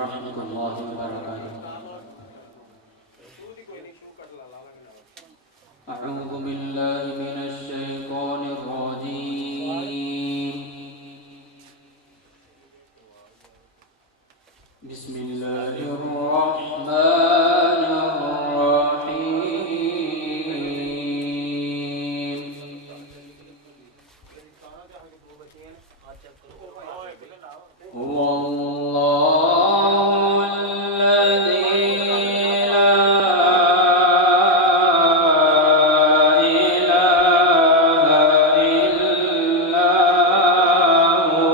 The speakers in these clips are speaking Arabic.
ورحمة الله وبركاته. أعوذ بالله من الشيطان الرجيم. بسم الله الرحمن الرحيم. هو الله الذي لا إله إلا هو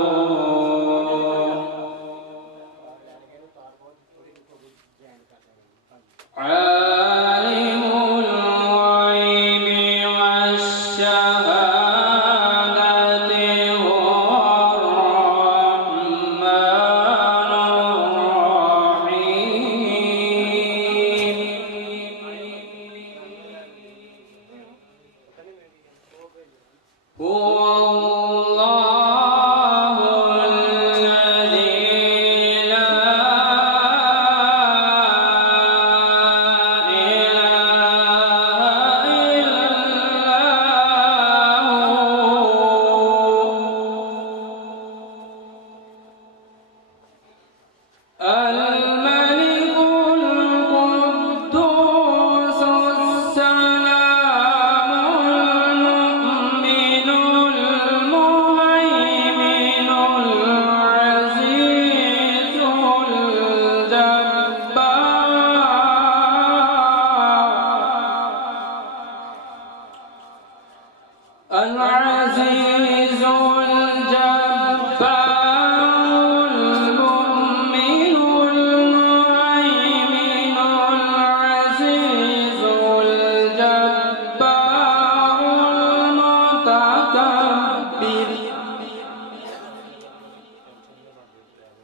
عالم الغيب والشهادة هو الرحمن الرحيم. هو الله الذي لا إله إلا هو الملك القدوس السلام المؤمن المهيمن العزيز العزيز الجبار المؤمن المهيمن العزيز الجبار المتكبر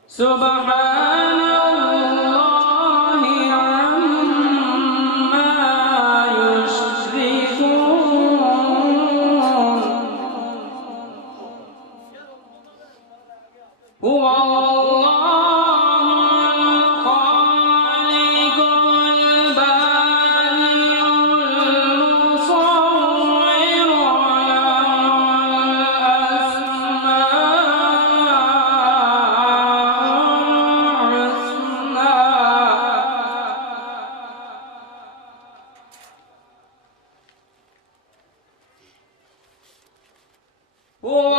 سبحان الله عما يشركون. هو الله الخالق البارئ المصور له الأسماء الحسنى. هو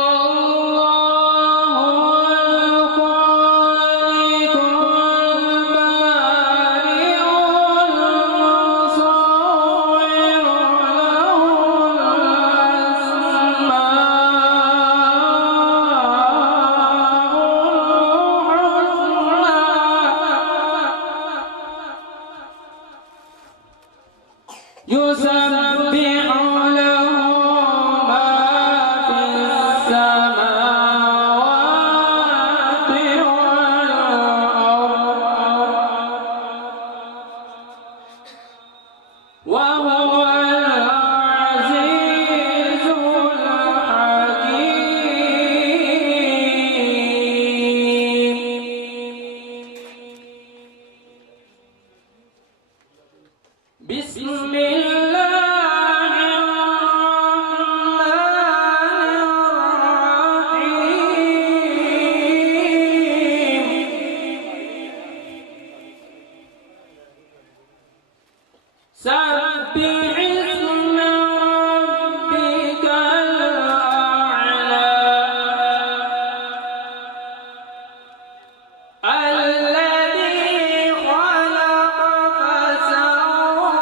يسبح له ما في السماوات والأرض وهو العزيز الحكيم. بسم الله الرحمن الرحيم. سبح اسم ربك الأعلى الذي خلق فسوى